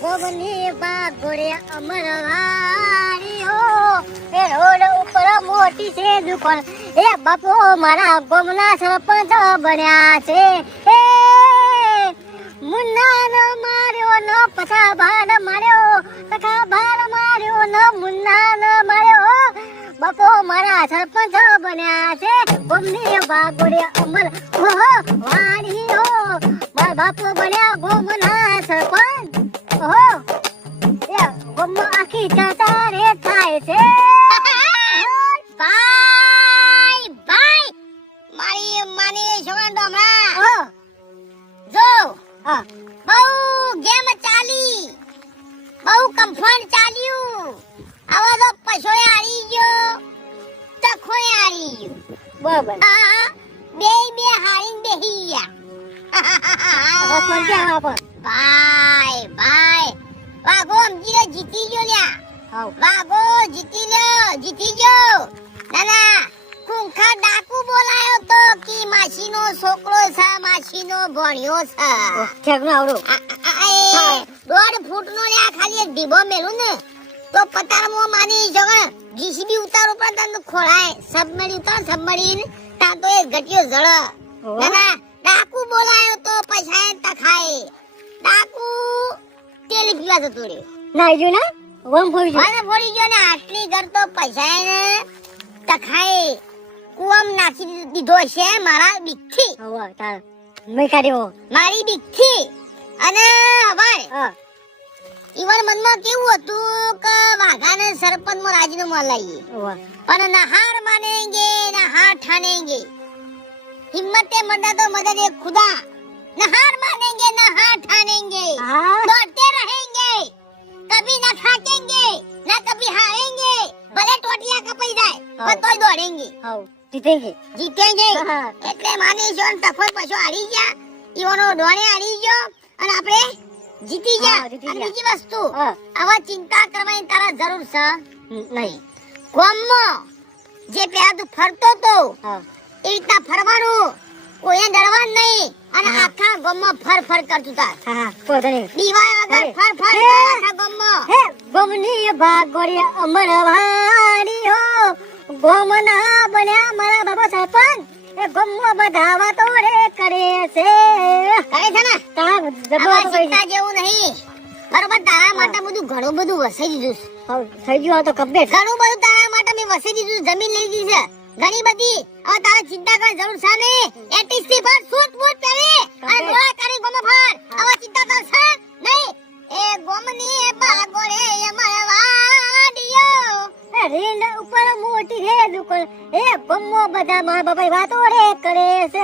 ગોમની બાગોડે અમરવારીઓ એ road ઉપર મોટી છે દુકાન એ બાપો મારા ગોમના સરપંચ બન્યા છે એ મુન્નાનો માર્યો ન પછા ભાડ માર્યો તથા ભાડ માર્યો ન મુન્નાનો માર્યો બાપો મારા સરપંચ બન્યા છે ગોમની બાગોડે અમરવારીઓ મારા બાપો બન્યા ગોમના સરપંચ ઓહો એ ગોમો આખી ચાચા રે થાય છે ભાઈ ભાઈ મારી માની છોકરાનો હમણાં જો બહુ ગેમ ચાલી બહુ કમ્ફર્ટ ચાલ્યું આવા તો પછોય આરી ગયો તખોય આરી ગયો બરાબર બે હારીને બેહી ગયા ભાઈ ભાઈ વાગો સમજી જીતી ગયો લ્યા વાગો જીતી ગયો નાના કુંખા ડાકુ બોલાયો તો કી માસીનો છોકરો છે માસીનો ભણ્યો છે ઠેકનો આવડો 1.5 ફૂટનો લ્યા ખાલી એક ડીબો મેલું ને તો પતારમાં માની જગણ જીસીબી ઉતારો પર તને ખોળાય સબમરીન ઉતાર સબમરીન તા તો એ ગટિયો જળ નાના ડાકુ બોલાયો તો પછાય તખાય ડાકુ તેલ પીવા જતો રહ્યો ના જો ને વમ ફોડી જો મને ફોડી ગયો ને આટલી ઘર તો પછાય ને તખાય કુવામ નાખી દીધો છે મારા બીકથી હવે તાર મેં કાઢ્યો મારી બીકથી અને હવે હા ઈવન મનમાં કેવું હતું કે વાઘાને સરપંચમાં રાજીનામું લાવીએ પણ નહાર માનેંગે નહાર ઠાનેંગે हिम्मते मदद तो मदद एक खुदा नहार मानेंगे नहार ठानेंगे दौड़ते रहेंगे कभी न खाकेंगे न कभी हारेंगे भले टोटियां कपाई जाए पर तोय दौड़ेंगे જીતેંગે એટલે માની જો તફર પાછો હારી ગયા ઈવાનો ડોણે હારી ગયો અને આપણે જીતી ગયા અને બીજી વસ્તુ આવા ચિંતા કરવાની તારા જરૂર છે નહીં ગોમમાં જે પેલા તું ફરતો તો એ રીતના ફરવાનું કોઈ ડરવાનું નહીં અને આખા ગામમાં ફર કરતું તાર દીવાય વગર ફર આખા ગામમાં ગોમની બાગોડે અમરવારીઓ ગોમના બન્યા મારા બાબા સરપંચ એ ગોમમાં બધા વાતો રે કરે છે ને તાર ચિંતા જેવું નહીં બરોબર તારા માટે બધું ઘણું બધું વસાઈ દીધું થઈ ગયું તો કમ્પ્લીટ ઘણું બધું તારા માટે મેં વસાઈ દીધું જમીન લઈ દીધી છે ઘણી બધી હવે તારે ચિંતા કરવાની જરૂર છે ને એટીસી પર સૂટ બૂટ પહેરી અને ગોળા કરી ગોમ ફર હવે ચિંતા કર છે નહીં એ ગોમની બાગોડે અમરવાડીયો રીંડ ઉપર મોટી છે દુકાન એ ગોમો બધા મારા બાપા વાતો રે કરે છે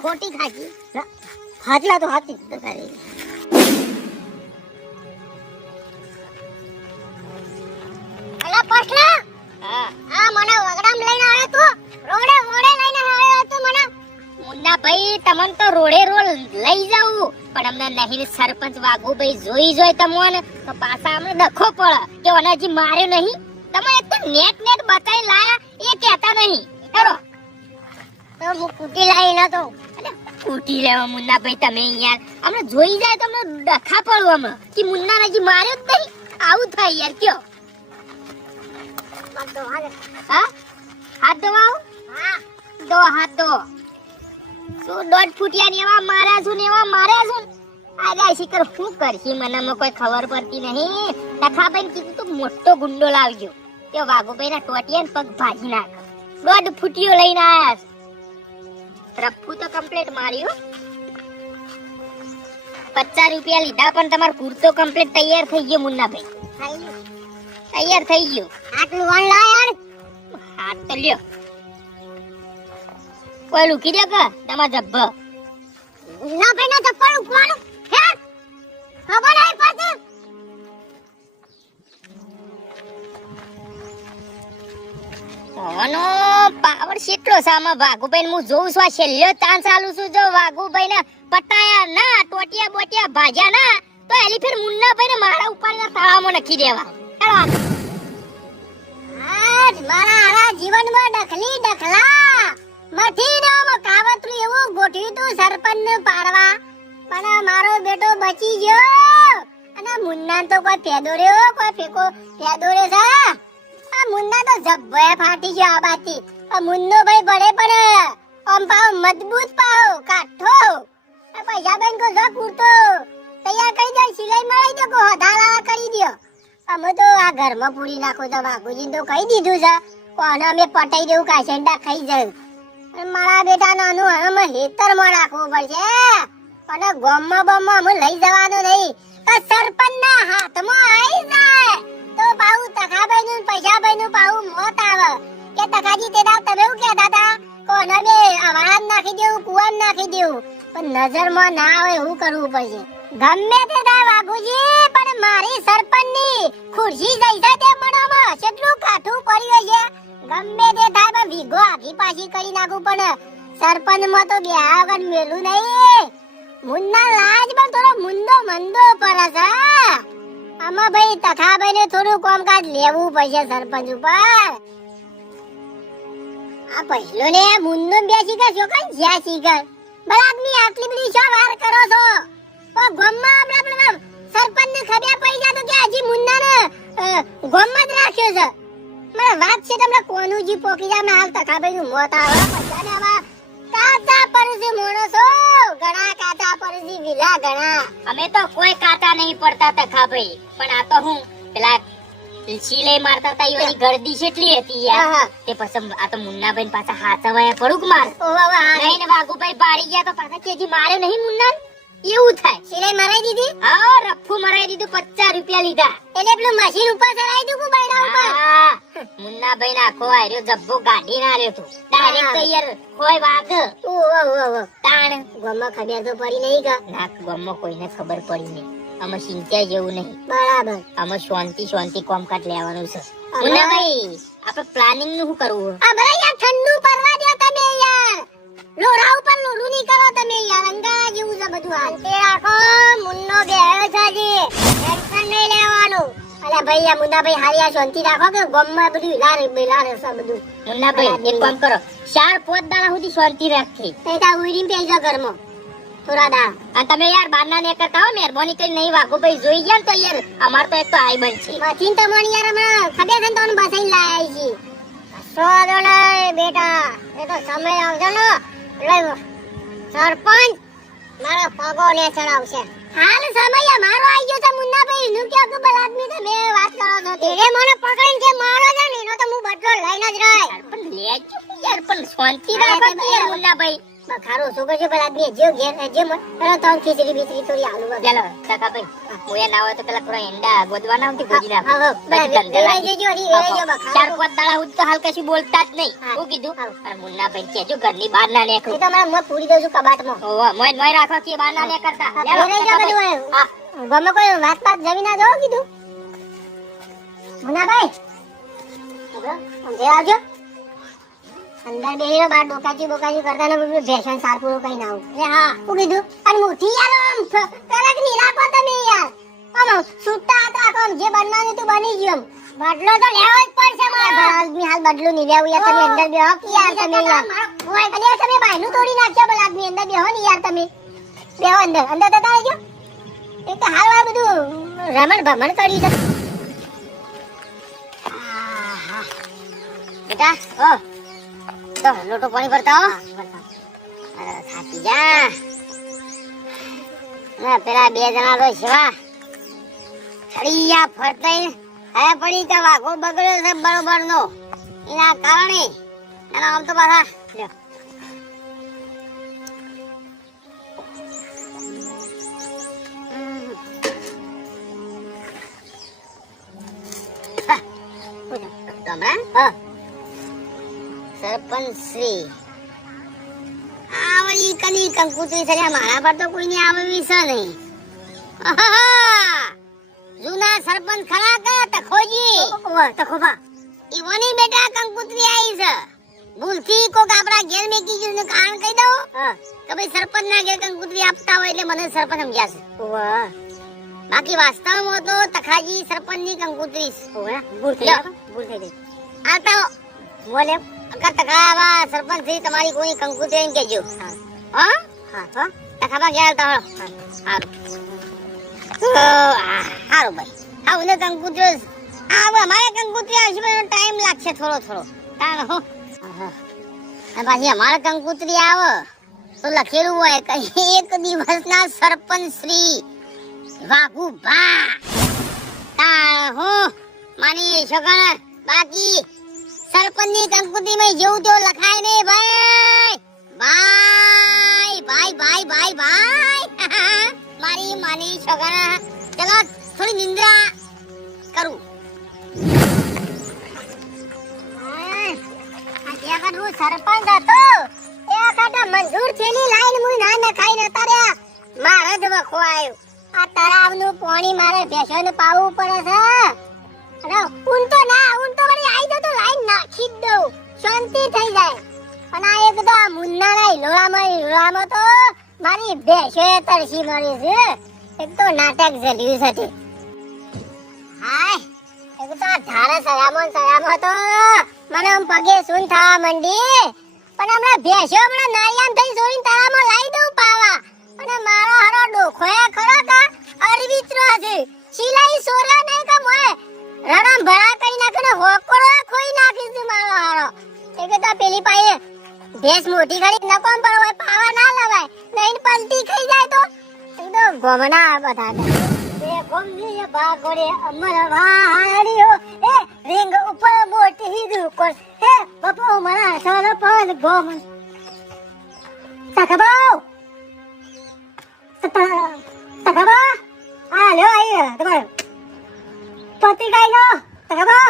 ખોટી ખાજી હાચલા તો હાચી તો કરી અલા પટલા આ મને વગડામ લઈને આવ્યો તો રોડે લઈને આવ્યો તો મને મુન્ના ભાઈ તમન તો રોડે લઈ જાઉં પણ અમને નહીં સરપંચ વાઘુભાઈ જોઈ તમોને તો પાછા અમને ડખો પડે કે ઓનાજી માર્યો નહીં તમે એક તો નેટ બતાઈ લાયા એ કહેતા નહીં હેરો તો હું કુટી લાવી ન તો કુટી લેવા મુન્ના ભાઈ તમે યાર અમને જોઈ જાય તો અમને ડખા પડવું અમે કે મુન્ના નજી માર્યો જ નહીં આવું થાય યાર કયો હા હાથ ધોવાઓ હાથ ધો શું 1.5 ફૂટિયા એવા માર્યા છું ને એવા માર્યા છું આજે શિકર શું કરશી મનામાં કોઈ ખબર પડતી નહીં ડખાભાઈ કીધું તું મોટો ગુંડો લાવજો તે વાઘુભાઈ ના ટોટિયા પગ ભાજી નાખ 1.5 ફૂટિયો લઈને આયા રફુ તો કમ્પ્લીટ માર્યો 50 રૂપિયા લીધા પણ તમારો કુર્તો કમ્પ્લીટ તૈયાર થઈ ગયો મુન્નાભાઈ તૈયાર થઈ ગયો આટલું વણ લા યાર હાથ તો લ્યો કોઈ લુકી દે કે તમાર જબ્બ ના ભાઈ ના ચપ્પલ ઉકવાનું હે ખબર નહીં પડતી ઓનો પાવર કેટલો છે આમાં વાઘુભાઈ હું જોઉં છું આ છેલ્લો ચાન્સ આલું છું જો વાઘુભાઈ ને પટાયા ના ટોટિયા બોટિયા ભાજ્યા ના તો એલી ફેર મુન્નાભાઈ ને મારા ઉપર ના તાળામાં નખી દેવા આજ મારા હારા જીવનમાં ડખલી ડખલા મથી નામ કાવતરું એવું ગોઠવ્યું તું સરપંચ ને પાડવા પણ મારો બેટો બચી ગયો અને મુન્ના તો કોઈ ફેદો રહ્યો કોઈ ફેકો ફેદો રે છે આ મુન્ના તો જબ્બે ફાટી ગયો આ બાતી આ મુન્નો ભાઈ બડે પણ આમ પાવ મજબૂત પાવ કાઠો આ પૈસા બેન કો જો પૂરતો તૈયાર કરી દે સિલાઈ મારી દે કો હદાલા કરી દયો અમે તો આ ઘરમાં પૂરી નાખો તો બાપુજી તો કહી દીધું છે કોને અમે પટાઈ દેવું કાશેંડા ખાઈ જાય અને મારા બેટા નાનું અમે હેતરમાં રાખવું પડશે અને ગોમમાં બોમમાં અમે લઈ જવાનું નહીં તો સરપંચના હાથમાં આવી જાય તો પાઉ તખાભાઈ નું પૈસાભાઈ નું પાઉ મોત આવે કે તખાજી તે દાવ તમે એવું કહેતા હતા કોને બે આવાળામાં નાખી દેવું કુવામાં નાખી દેવું પણ નજરમાં ના આવે એવું કરવું પડશે ગમે તે થાય બાપુજી પણ મારી સરપંચની ખુરશી જઈ છે તે મનામાં કેટલું કાઠું પડ્યું છે ગમે તે થાય પણ વીઘો આખી પાછી કરી નાખું પણ સરપંચમાં તો બે વખત મેલું નહીં મુન્ના લાજ પણ થોડો મુંદો મંદો પડે છે આમાં ભાઈ તખાભાઈ ને થોડું કામકાજ લેવું પડશે સરપંચ ઉપર આ પહેલો ને મુન્નો બેસી ગયો છો કઈ જ્યાં શીખર ભલા આદમી આટલી બધી શો વાર કરો છો ઓ ગોમમાં આપણે સરપંચ ને ખબર પડી જાય તો કે હજી મુન્ના ને ગોમમાં જ રાખ્યો છે મારા વાત છે તમને કોનુજી પોકી જાય મે હાલ તખાભાઈ નું મોત આવે પૈસા ને આવા કાચા પરસી મોણસો ઘણા કાચા પરસી વિલા ઘણા અમે તો કોઈ કાટા નહીં પડતા તખાભાઈ પણ આ તો હું પેલા સિલાઈ મારતા તા એની ગરદી કેટલી હતી યાર તે પછી આ તો મુન્નાભાઈ પાછા હાથમાં પડુક માર ઓ વાહ નહીં ને વાઘુભાઈ પાડી ગયા તો પાછા કેજી માર્યો નહીં મુન્ના એવું થાય સિલાઈ મરાઈ દીધી હા રફુ મરાઈ દીધું 50 રૂપિયા લીધા એટલે પેલું મશીન ઉપર ચડાઈ દીધું બૈડા ઉપર હા મુન્નાભાઈ ના આખો આર્યો જબ્બો ગાડી ના રહ્યો તું ડાયરેક્ટ તો યાર કોઈ વાઘ ઓ તાણ ગોમમાં ખબર તો પડી નહીં કા ના ગમમાં કોઈને ખબર પડી નહીં અમે ચિંતા જેવું નહીં બરાબર અમે શાંતિ કામકાજ લેવાનું છે મુન્નાભાઈ આપણે પ્લાનિંગ નું શું કરવું આ ભલા યાર ઠંડુ પરવા દો તમે યાર લોરા ઉપર લોરું નહીં કરો તમે યાર અંગા જેવું છે બધું હાલ તે રાખો મુન્નો બેહ્યો છે જી ટેન્શન નહીં લેવાનું અલે ભાઈ આ મુન્નાભાઈ હારિયા શાંતિ રાખો કે ગોમમાં બધું લારે છે બધું મુન્નાભાઈ એક કામ કરો 4-5 દાડા સુધી શાંતિ રાખી તે તા ઉડીને પેજો ઘરમાં થોડા દા અને તમે યાર બારના ને કરતા હો મહેરબાની કરી નહીં વાઘુભાઈ જોઈ ગયા ને તો યાર અમાર તો એક તો આઈ બન છે મચીન તો મણ યાર હમણાં ખબર છે ને તો બસાઈ લાયા છે સોદો ને બેટા એ તો સમય આવશે ને એટલે સરપંચ મારો પગો ને ચડાવશે હાલ સમય મારો આવી ગયો છે મુન્નાભાઈ નું કે કે બલ આદમી છે મે વાત કરો છો તે મને પકડીને કે મારો છે ને એનો તો હું બદલો લઈને જ રહે પણ લેજો યાર પણ શાંતિ રાખો યાર મુન્નાભાઈ બખારો શું કરજો બલ આદમી જે ઘેર જે મને તો ખીચડી બીચડી થોડી આલુ ચાલો કાકાભાઈ મોયા ના હોય તો પેલા થોડા એંડા ગોદવાના આવતી ગોદી નાખો હા વેરાઈ જજો બખારો 4-5 દાડા સુધી તો હાલ કશું બોલતા જ નહીં હું કીધું અને મુન્નાભાઈ કેજો ઘરની બહાર ના નીકળો એ તો મારા મત પૂરી દઉં છું કબાટમાં ઓવા મોય રાખો કે બહાર ના નીકળતા વેરાઈ જા બધું હા ગમે કોઈ વાત જમી ના જાઓ કીધું મુન્નાભાઈ સમજે આવજો અંદર બેહીરો બાર ડોકાચી કરતા ને બધું ભેષણ સાર પૂરો કઈ ના આવું એટલે હા હું કીધું અને મુઠી યાર આમ કલાક ની રાખો તમે યાર આમ છૂટા હતા આમ જે બનવાનું તું બની ગયું બદલો તો લેવો જ પડશે મારે આદમી હાલ બદલો નહીં લેવું યાર તમે અંદર બેહો કે યાર તમે યાર ઓય અરે તમે બાયનું તોડી નાખજો બલ આદમી અંદર બેહો ને યાર તમે બેહો અંદર તો આવજો એક તો હાલ આ બધું રમણ ભમણ કર્યું છે બેટા ઓ તો લોટો પાણી ભરતા હો થાકી જા ના પેલા 2 જણા તો સેવા છડિયા ફરતા હે પડી કે વાઘો બગડ્યો છે બરોબર નો એના કારણે અને આમ તો પાછા લ્યો સરપંચ શ્રી આવડી કદી કંકુતરી છે મારા પર તો કોઈને આવી છે નહીં જૂના સરપંચ ખરા કા તખોજી તખોબા ઈવોની બેટા કંકુતરી આવી છે ભૂલથી કોક આપડા ઘેર મેકી ગયું ને કારણ કહી દઉં કે ભાઈ સરપંચ ના ઘેર કંકુતરી આપતા હોય એટલે મને સરપંચ સમજ્યા છે વાહ બાકી વાસ્તવમાં તો તખાજી સરપંચ ની કંકુતરી ભૂલ થઈ ગઈ આ તો બોલે અગર તખાવા સરપંચ થી તમારી કોઈ કંકુતરી એમ કહેજો હા હા તખાવા ગયા તો હારું સારું ભાઈ હા ઉને કંકુત્રી આવે અમારે કંકુત્રી આવશે પણ ટાઈમ લાગશે થોડો તાણ હો અને પાછી અમારે કંકુત્રી આવે તો લખેલું હોય કે એક દિવસના સરપંચ શ્રી વાઘુભા તાણ હો માની છોકરા બાકી સરપંચની કંકુત્રીમાં જેવું તેવું લખાય નહીં ભાઈ ભાઈ ભાઈ ભાઈ ભાઈ ભાઈ મારી માની છોકરા ચલો થોડી નિંદ્રા કરું સરપંચ હતો એ આખા મંજૂર થયેલી લાઈન મુઈ ના નખાઈ નતા રે મારે જ વખો આવ્યો આ તળાવનું પાણી મારે ભેંસોને પાવું પડે છે અરે ઊન તો વળી આવી જતો લાઈન નાખી જ દઉં શાંતિ થઈ જાય અને આ એક તો આ મુન્નાના હિલોળામાં તો મારી ભેંસોએ તરસી મળી છે એક તો નાટક જલ્યું છે હાય એક તો આ ધારે સયામો તો મને આમ પગે સૂન થવા મંડી પણ હમણાં ભેંસો હમણાં નારિયામ થઈ જોઈને તારામાં લાવી દઉં પાવા અને મારો હારો ડોખોયા ખરો કા અરવિત્રો છે સિલાઈ સોરા નહીં કે મોય રડમ ભરા કરી નાખીને હોકોરો ખોઈ નાખી છે મારો હારો એ કે તો પેલી પાએ ભેંસ મોટી ઘડી નકોમ પર હોય પાવા ના લવાય નહીં પલટી ખાઈ જાય તો એકદમ ગોમના બધા એ ગોમની ભાગોરે અમર વાડીઓ એ રીંગ ઉપર મોટી દુકોન હે બપો મારા સરપંચ ગોમ સખબાઉ સખબા આ લ્યો આઈ તમાર પતિ ગાઈ નો સખબા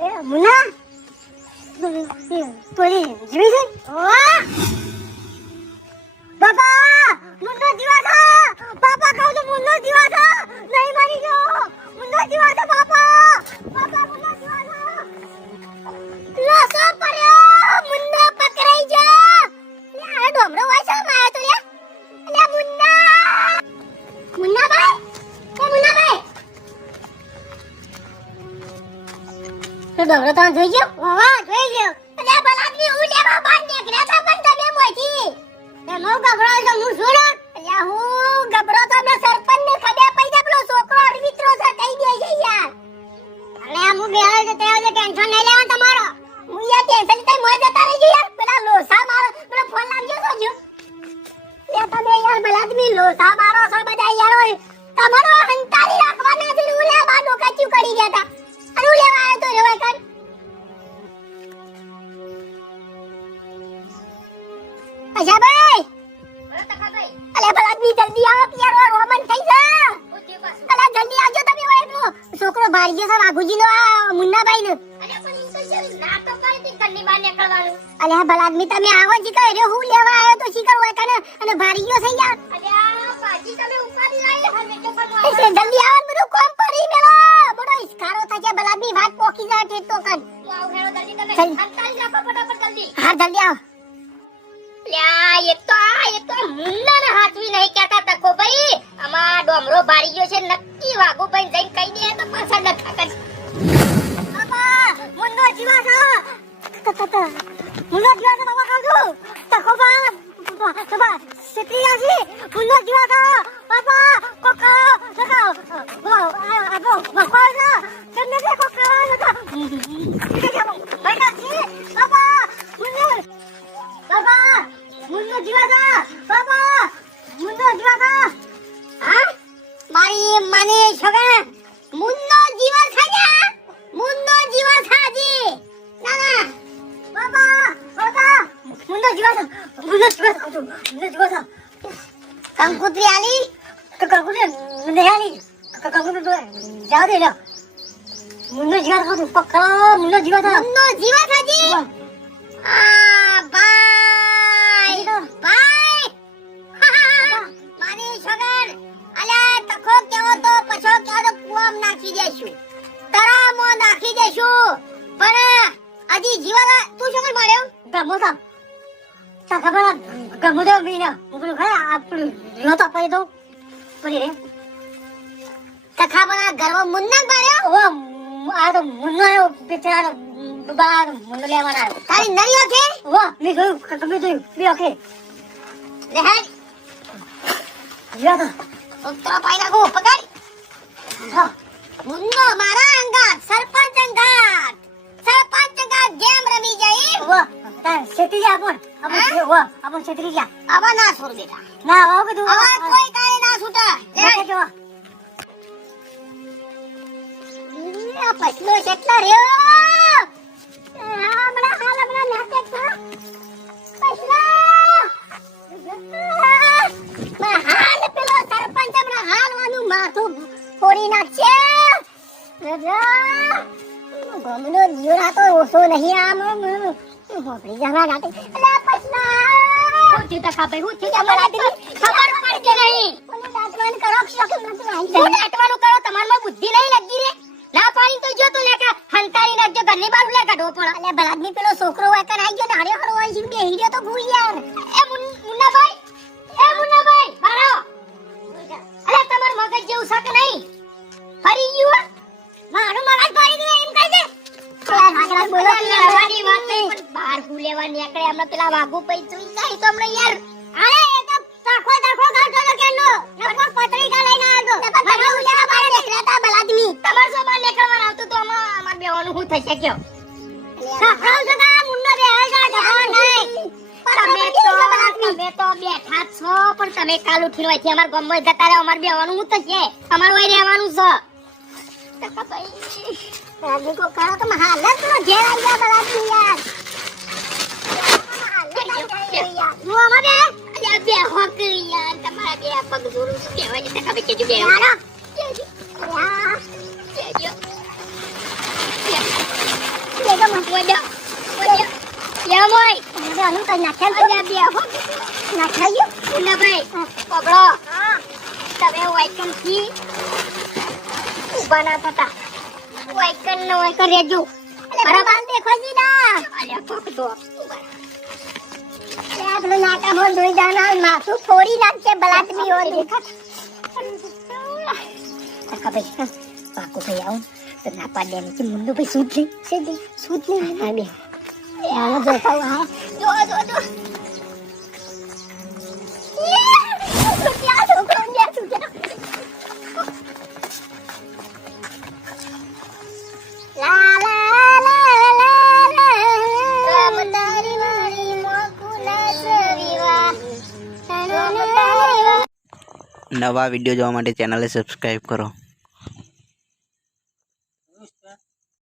એ મુના તોય જીવી છે વાહ બાબા મુન્નો જીવા થા બાબા કહું તો મુન્નો જીવા થા નહીં મરી ગયો મુન્નો જીવા થા બાબા મુન્નો જીવા થા લોસો પડ્યો મુન્નો પકડાઈ જા યાર ડોમરો વાસો માયો તો લ્યા અલ્યા મુન્નાભાઈ તો ડોમરો તો જોઈ ગયો વાહ જોઈ ગયો અલ્યા બલાદમી હું લેવા બાર નીકળ્યા હતા પણ તમે મોથી મો ગબરો તો હું સુનો યા હું ગબરો તો મે સરપંચ ને ખબર પડી જાય પેલો છોકરો અરવિત્રો છે કહી દે છે યાર અરે આ હું બેહાલ છે તેઓ જે ટેન્શન નહીં લેવા તમારો હું યા ટેન્શન કઈ મોય જતા રહી યાર પેલા લોસા મારો પેલો ફોન લાવજો તો જો યા તમે યાર બલાદમી લોસા મારો છો બધા યાર ઓય તમારો હંતારી રાખવાના છે હું લેવા ડોકાચ્યું કરી ગયા હતા અને હું લેવા આવ્યો તો રેવાય કર અજા ભાઈ અલે બલાદમી જલ્દી આવો પિયારો રોમન થઈ જા અલે જલ્દી આવજો તમે ઓય એકલો છોકરો ભારી ગયો છે વાઘુજીનો આ મુન્નાભાઈ નો અલે પણ ઈ તો છે ના તો કરી દી કન્ની બહાર નીકળવાનું અલે બલાદમી તમે આવો જી કહે રે હું લેવા આવ્યો તો શીકર હોય કને અને ભારી ગયો છે યાર અલે આ બાજી તમે ઉપાડી લાઈ હવે તો પણ જલ્દી આવો બધું કોમ પડી મેલો બડો ઇસ્કારો થાય બલાદમી વાત પોકી જાય તે તો કન આવ હેરો જલ્દી તમે હંતાલી રાખો ફટાફટ જલ્દી હા જલ્દી આવો લ્યા એ તો મુન્નાને હાથવી નહીં કહેતા તકો ભાઈ આમાં ડોમરો ભારી ગયો છે નક્કી વાગો ભાઈ જઈને કહી દે તો પાછા નખા કરી બાબા મુન્નો જીવા છે મુન્નો જીવા છે બાબા કાજો તકો બાબા સિટી આજી મુન્નો જીવા છે બાબા કોકા સકા આબો બકોડા કેને દે કોકા સકા બાબા મુન્નો બાબા મુન્નો જીવા બાબા મુન્નો જીવા હા મારી માને છોકરા મુન્નો જીવા ખાજા મુન્નો જીવા ખાજી ના બાબા મુન્નો જીવા કંકુત્રી આલી તો કંકુત્રી નહીં આલી કંકુત્રી તો જાવ દે લો મુન્નો જીવા ખાજો પકડો મુન્નો જીવા ખાજી આ ભાઈ મારી છોકર અલ્યા તખો કેવો તો પછો કેવો તો કુવામ નાખી દેશું તરામો નાખી દેશું પણ હજી જીવાલા તું શું મળ્યો ગમો તો ખબર ગમો તો બીના હું ખાય આપણું નો તો પડી દઉં પડી રે તખા બના ગરવા મુન્ના માર્યો ઓ આ તો મુન્નો બિચારો બાર મુન્નો લેવાના તારી નરીઓ છે વાહ મે જોયું તમે જોયું બે ઓકે લે હાલ લ્યો તો ઉતરો પાઈ નાખો પકડ હા મુન્નો મારા અંગાત સરપંચ અંગાત ગેમ રમી જાય વાહ તાર છેતરી જા આપણ વાહ આપણ છેતરી જા આવા ના છોડ બેટા ના આવો કીધું આવા કોઈ કાઈ ના છૂટા જો આ પછલો કેટલા રહ્યો હમણાં નાટક થા પછલા હાલ પેલો સરપંચ હમણાં હાલવાનું માથું ફોડી નાખશે ગમનો જીવડા તો ઓછો નહીં આમ હોપડી જવા નાટક એટલે પછલા હું થયું ભાઈ હું થયું ખબર પડકે નહીં દાંતવાન કરો શોખ નથી આવી દાંતવાનું કરો તમારમાં બુદ્ધિ નહીં લગી રે ના પાણી તો જો તો લેકા હંતારી નાખજો ઘરની બહાર લેકા ઢોપણ અલે બળાદમી પેલો છોકરો હોય કન આવી ગયો ને હારે હારો હોય છે બે હીરો તો ભૂલ યાર એ મુન્નાભાઈ બારો અલે તમાર મગજ જેવું છે કે નહીં ફરી ગયું મારું મગજ ફરી ગયું એમ કહી દે આગળ બોલો લેવાની વાત નહીં પણ બહાર ભૂલેવા નીકળે હમણાં પેલા વાગુ પઈ જોઈ જાય તો હમણાં યાર અરે એ તો તાખો ગાડો તો કેનો નકો પત્રિકા લઈને આવતો ઘરે ઉલેવા બારે દેખલાતા બળાદમી તમાર સોમાં નીકળવા આવતો તો અમાર બેવાનું હું થઈ શક્યો સાખરાવ જગા મુન્નો બે હાલતા નહીં તમે તો બેઠા છો પણ તમે કાલ ઉઠીને અહીંથી અમાર ગામમાં જતા રહો અમાર બેવાનું હું થશે અમાર ઓય રહેવાનું છે કાકા ભાઈ રાજી કો કરો તો હાલત તો ઘેર આવી ગયા બળાદમી યાર હું અમાર બે અલ્યા બે હોક યાર તમારા બે પગ જોરું શું કહેવાય છે કાકા કેજો બે હાલો કેજો લેગા મત વડા યા મોય મને અનુ કઈ નાખેલ અલ્યા બે હોક નાખાયો ના ભાઈ પકડો તમે વાયકન થી ઉભા ના થતા વાયકન નો વાયકન રેજો બરાબર દેખો જી ના અલ્યા પકડો પેલો નાકા બોલ દોઈ જાના માથું ફોડી નાખશે બળાદમી ઓર દેખા કાકા ભાઈ પાકો ભાઈ આવું તો ના પાડે એમ કે મુન્નો ભાઈ સૂટ લે હા બે આનો જોતા હા જો નવા વિડીયો જોવા માટે ચેનલને સબસ્ક્રાઈબ કરો.